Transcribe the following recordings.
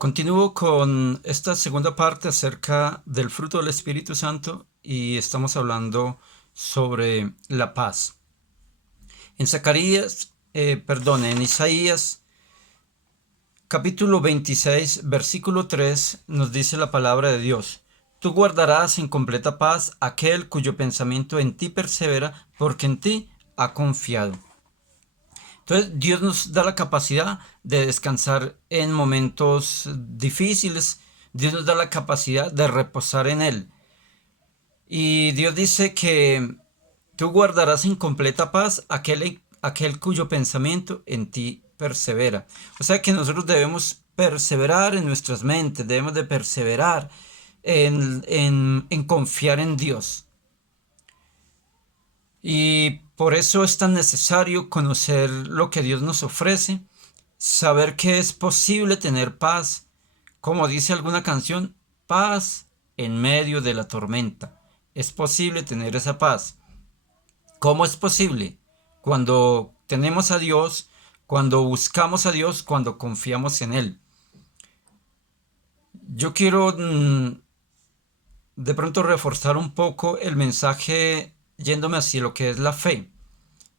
Continúo con esta segunda parte acerca del fruto del Espíritu Santo y estamos hablando sobre la paz. En Isaías capítulo 26, versículo 3 nos dice la palabra de Dios. Tú guardarás en completa paz aquel cuyo pensamiento en ti persevera, porque en ti ha confiado. Entonces Dios nos da la capacidad de descansar en momentos difíciles. Dios nos da la capacidad de reposar en Él. Y Dios dice que tú guardarás en completa paz aquel cuyo pensamiento en ti persevera. O sea que nosotros debemos perseverar en nuestras mentes, debemos de perseverar en confiar en Dios. Y por eso es tan necesario conocer lo que Dios nos ofrece, saber que es posible tener paz, como dice alguna canción, paz en medio de la tormenta. Es posible tener esa paz. ¿Cómo es posible? Cuando tenemos a Dios, cuando buscamos a Dios, cuando confiamos en Él. Yo quiero de pronto reforzar un poco el mensaje yéndome hacia lo que es la fe.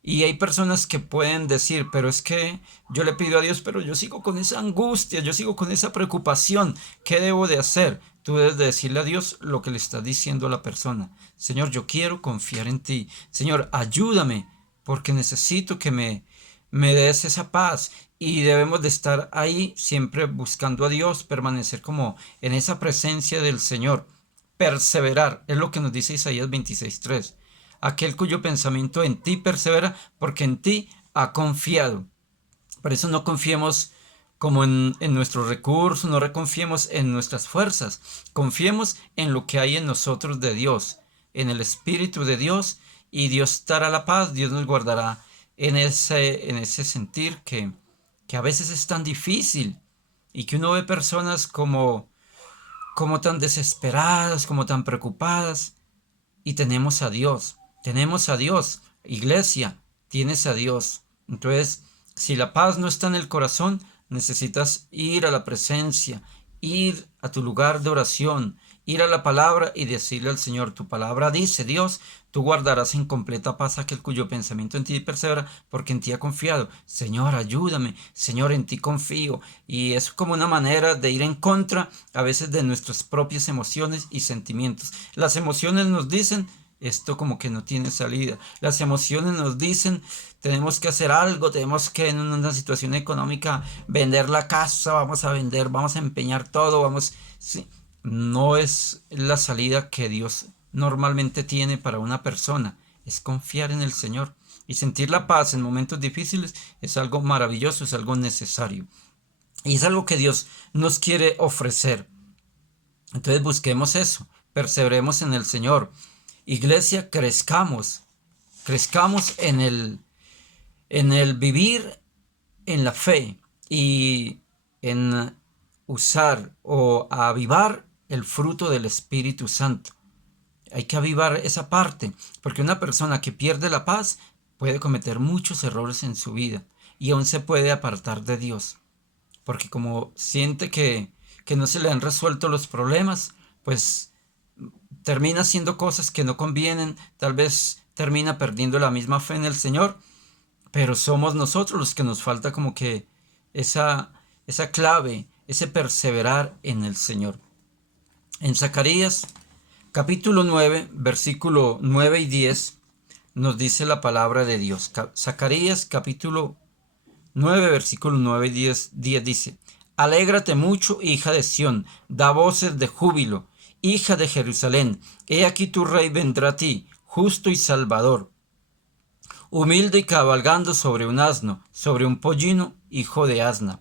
Y hay personas que pueden decir, pero es que yo le pido a Dios, pero yo sigo con esa angustia, yo sigo con esa preocupación. ¿Qué debo de hacer? Tú debes de decirle a Dios lo que le está diciendo a la persona. Señor, yo quiero confiar en ti. Señor, ayúdame, porque necesito que me des esa paz. Y debemos de estar ahí siempre buscando a Dios, permanecer como en esa presencia del Señor. Perseverar, es lo que nos dice Isaías 26:3. Aquel cuyo pensamiento en ti persevera, porque en ti ha confiado. Por eso no confiemos como en nuestros recursos, no reconfiemos en nuestras fuerzas, confiemos en lo que hay en nosotros de Dios, en el Espíritu de Dios, y Dios dará la paz, Dios nos guardará en ese sentir que a veces es tan difícil y que uno ve personas como tan desesperadas, como tan preocupadas, y tenemos a Dios, iglesia, tienes a Dios. Entonces, si la paz no está en el corazón, necesitas ir a la presencia, ir a tu lugar de oración, ir a la palabra y decirle al Señor, tu palabra dice, Dios, tú guardarás en completa paz aquel cuyo pensamiento en ti persevera, porque en ti ha confiado. Señor, ayúdame, Señor, en ti confío. Y es como una manera de ir en contra a veces de nuestras propias emociones y sentimientos. Las emociones nos dicen, esto como que no tiene salida. Las emociones nos dicen, tenemos que hacer algo, tenemos que en una situación económica vender la casa, vamos a vender, vamos a empeñar todo, vamos... Sí, no es la salida que Dios normalmente tiene para una persona, es confiar en el Señor. Y sentir la paz en momentos difíciles es algo maravilloso, es algo necesario. Y es algo que Dios nos quiere ofrecer. Entonces busquemos eso, perseveremos en el Señor. Iglesia, crezcamos en el vivir en la fe y en usar o avivar el fruto del Espíritu Santo. Hay que avivar esa parte, porque una persona que pierde la paz puede cometer muchos errores en su vida y aún se puede apartar de Dios, porque como siente que no se le han resuelto los problemas, pues termina haciendo cosas que no convienen, tal vez termina perdiendo la misma fe en el Señor, pero somos nosotros los que nos falta como que esa clave, ese perseverar en el Señor. En Zacarías capítulo 9, versículo 9 y 10, nos dice la palabra de Dios. Zacarías capítulo 9, versículo 9 y 10 dice, Alégrate mucho, hija de Sión, da voces de júbilo, hija de Jerusalén, he aquí tu rey vendrá a ti, justo y salvador, humilde y cabalgando sobre un asno, sobre un pollino, hijo de asna.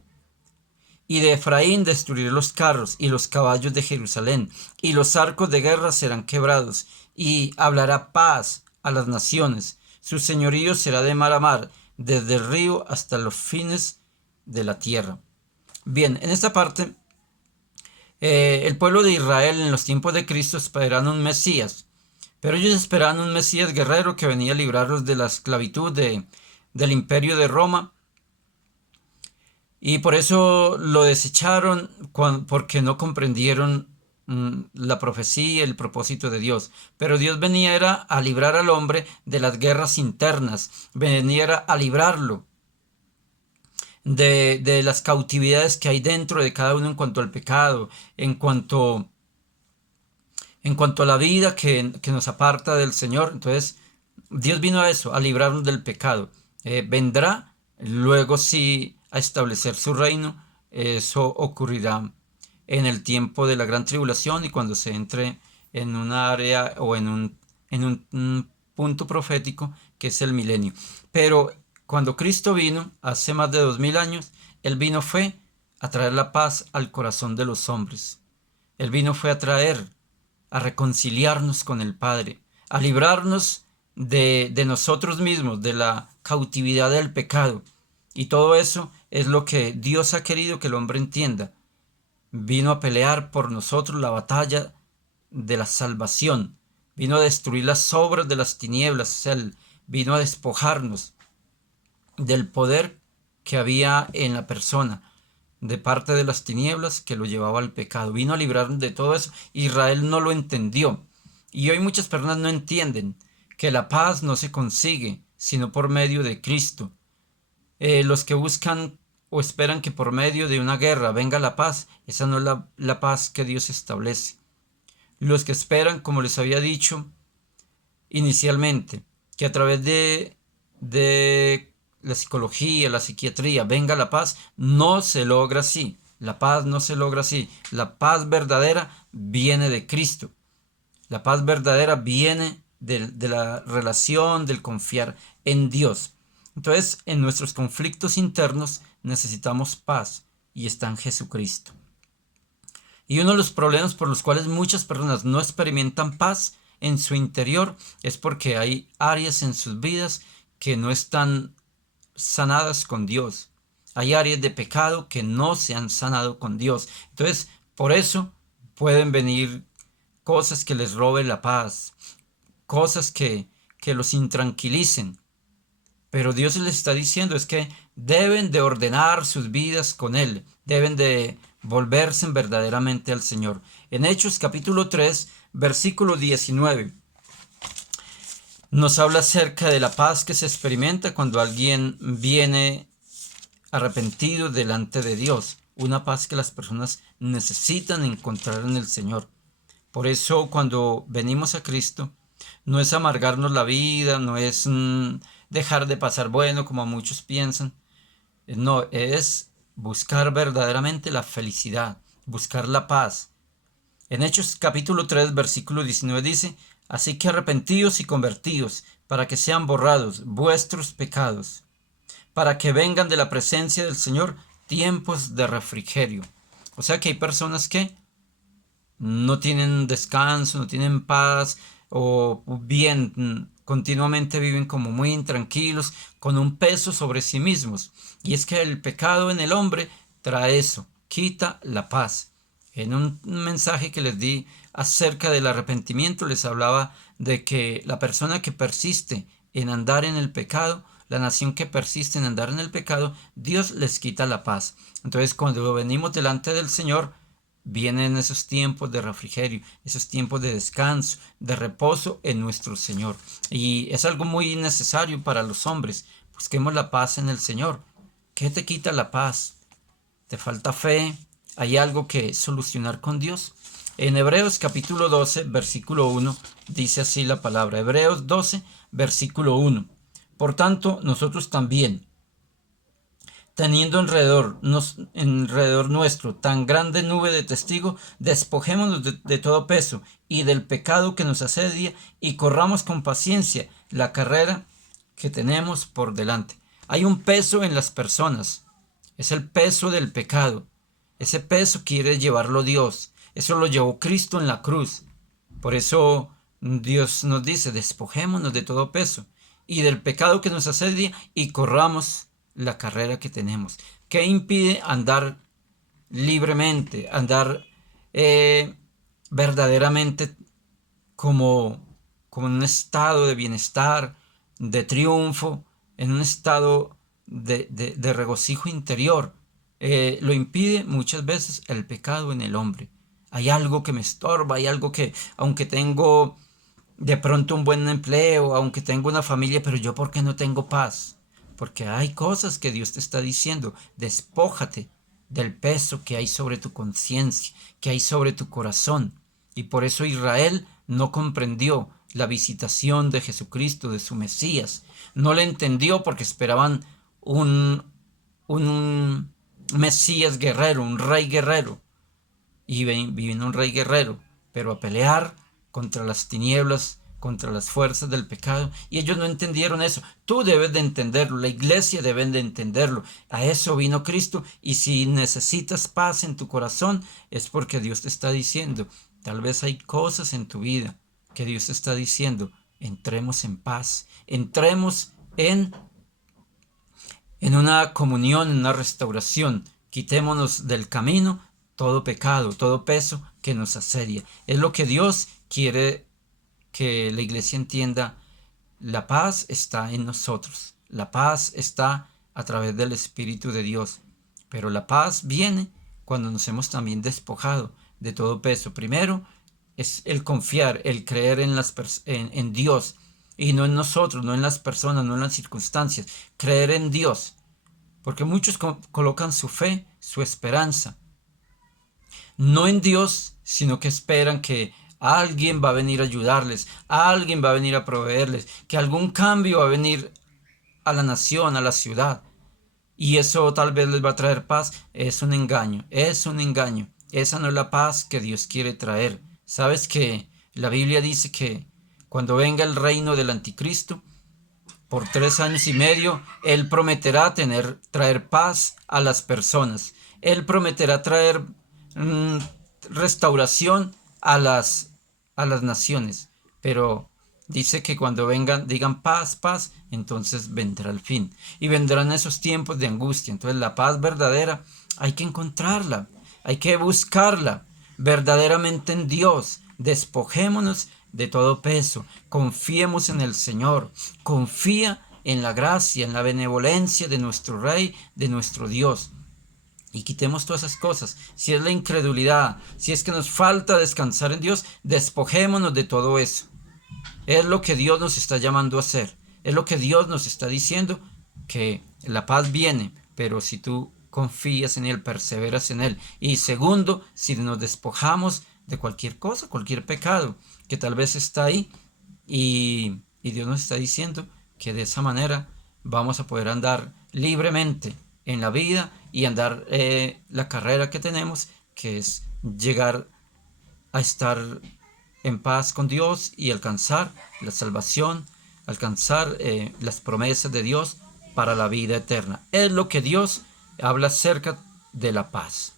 Y de Efraín destruiré los carros y los caballos de Jerusalén, y los arcos de guerra serán quebrados, y hablará paz a las naciones. Su señorío será de mar a mar, desde el río hasta los fines de la tierra. Bien, en esta parte, el pueblo de Israel en los tiempos de Cristo esperaban un Mesías, pero ellos esperaban un Mesías guerrero que venía a librarlos de la esclavitud del imperio de Roma. Y por eso lo desecharon porque no comprendieron la profecía, el propósito de Dios. Pero Dios venía era a librar al hombre de las guerras internas, venía era a librarlo de las cautividades que hay dentro de cada uno en cuanto al pecado, en cuanto, en cuanto a la vida que nos aparta del Señor. Entonces, Dios vino a eso, a librarnos del pecado. Vendrá luego sí a establecer su reino. Eso ocurrirá en el tiempo de la gran tribulación y cuando se entre en un área o un punto profético que es el milenio. Pero cuando Cristo vino, hace más de 2000 años, Él vino fue a traer la paz al corazón de los hombres. Él vino fue a traer, a reconciliarnos con el Padre, a librarnos de nosotros mismos, de la cautividad del pecado. Y todo eso es lo que Dios ha querido que el hombre entienda. Vino a pelear por nosotros la batalla de la salvación. Vino a destruir las obras de las tinieblas. O sea, Él vino a despojarnos del poder que había en la persona, de parte de las tinieblas que lo llevaba al pecado. Vino a librarnos de todo eso. Israel no lo entendió. Y hoy muchas personas no entienden que la paz no se consigue sino por medio de Cristo. Los que buscan o esperan que por medio de una guerra venga la paz, esa no es la paz que Dios establece. Los que esperan, como les había dicho inicialmente, que a través de la psicología, la psiquiatría, venga la paz, no se logra así. La paz no se logra así. La paz verdadera viene de Cristo. La paz verdadera viene de la relación, del confiar en Dios. Entonces, en nuestros conflictos internos necesitamos paz y está en Jesucristo. Y uno de los problemas por los cuales muchas personas no experimentan paz en su interior es porque hay áreas en sus vidas que no están sanadas con Dios. Hay áreas de pecado que no se han sanado con Dios. Entonces, por eso pueden venir cosas que les roben la paz, cosas que los intranquilicen. Pero Dios les está diciendo es que deben de ordenar sus vidas con Él, deben de volverse verdaderamente al Señor. En Hechos capítulo 3, versículo 19, nos habla acerca de la paz que se experimenta cuando alguien viene arrepentido delante de Dios. Una paz que las personas necesitan encontrar en el Señor. Por eso cuando venimos a Cristo, no es amargarnos la vida, no es dejar de pasar bueno como muchos piensan. No, es buscar verdaderamente la felicidad, buscar la paz. En Hechos capítulo 3, versículo 19 dice, así que arrepentíos y convertíos, para que sean borrados vuestros pecados, para que vengan de la presencia del Señor tiempos de refrigerio. O sea que hay personas que no tienen descanso, no tienen paz, o bien continuamente viven como muy intranquilos, con un peso sobre sí mismos. Y es que el pecado en el hombre trae eso, quita la paz. En un mensaje que les di acerca del arrepentimiento, les hablaba de que la persona que persiste en andar en el pecado, la nación que persiste en andar en el pecado, Dios les quita la paz. Entonces, cuando venimos delante del Señor, vienen esos tiempos de refrigerio, esos tiempos de descanso, de reposo en nuestro Señor. Y es algo muy necesario para los hombres. Busquemos la paz en el Señor. ¿Qué te quita la paz? ¿Te falta fe? ¿Hay algo que solucionar con Dios? En Hebreos capítulo 12, versículo 1, dice así la palabra. Hebreos 12, versículo 1. Por tanto, nosotros también, teniendo alrededor nuestro tan grande nube de testigos, despojémonos de todo peso y del pecado que nos asedia y corramos con paciencia la carrera que tenemos por delante. Hay un peso en las personas, es el peso del pecado. Ese peso quiere llevarlo Dios, eso lo llevó Cristo en la cruz. Por eso Dios nos dice, despojémonos de todo peso y del pecado que nos asedia y corramos la carrera que tenemos. ¿Qué impide andar libremente, andar verdaderamente como, como en un estado de bienestar, de triunfo, en un estado de regocijo interior? lo impide muchas veces el pecado en el hombre. Hay algo que me estorba, hay algo que, aunque tengo de pronto un buen empleo, aunque tengo una familia, pero yo ¿por qué no tengo paz? Porque hay cosas que Dios te está diciendo. Despójate del peso que hay sobre tu conciencia, que hay sobre tu corazón. Y por eso Israel no comprendió la visitación de Jesucristo, de su Mesías. No le entendió porque esperaban un, un Mesías guerrero, un rey guerrero. Y vino un rey guerrero, pero a pelear contra las tinieblas, contra las fuerzas del pecado. Y ellos no entendieron eso. Tú debes de entenderlo, la iglesia debe de entenderlo. A eso vino Cristo. Y si necesitas paz en tu corazón, es porque Dios te está diciendo, tal vez hay cosas en tu vida que Dios te está diciendo, entremos en paz, entremos en una comunión, en una restauración. Quitémonos del camino todo pecado, todo peso que nos asedia. Es lo que Dios quiere que la iglesia entienda. La paz está en nosotros. La paz está a través del Espíritu de Dios. Pero la paz viene cuando nos hemos también despojado de todo peso. Primero es el confiar, el creer en Dios y no en nosotros, no en las personas, no en las circunstancias. Creer en Dios. Porque muchos colocan su fe, su esperanza, no en Dios, sino que esperan que alguien va a venir a ayudarles, alguien va a venir a proveerles, que algún cambio va a venir a la nación, a la ciudad. Y eso tal vez les va a traer paz. Es un engaño, es un engaño. Esa no es la paz que Dios quiere traer. ¿Sabes que la Biblia dice que cuando venga el reino del anticristo, por 3 años y medio, Él prometerá traer paz a las personas. Él prometerá traer mm, restauración a las naciones. Pero dice que cuando vengan, digan paz, paz, entonces vendrá el fin. Y vendrán esos tiempos de angustia. Entonces la paz verdadera hay que encontrarla, hay que buscarla verdaderamente en Dios. Despojémonos de todo peso, confiemos en el Señor, confía en la gracia, en la benevolencia de nuestro Rey, de nuestro Dios. Y quitemos todas esas cosas. Si es la incredulidad, si es que nos falta descansar en Dios, despojémonos de todo eso. Es lo que Dios nos está llamando a hacer. Es lo que Dios nos está diciendo, que la paz viene, pero si tú confías en Él, perseveras en Él. Y segundo, si nos despojamos de cualquier cosa, cualquier pecado que tal vez está ahí, y Dios nos está diciendo que de esa manera vamos a poder andar libremente en la vida y andar la carrera que tenemos, que es llegar a estar en paz con Dios y alcanzar la salvación, alcanzar las promesas de Dios para la vida eterna. Es lo que Dios habla acerca de la paz.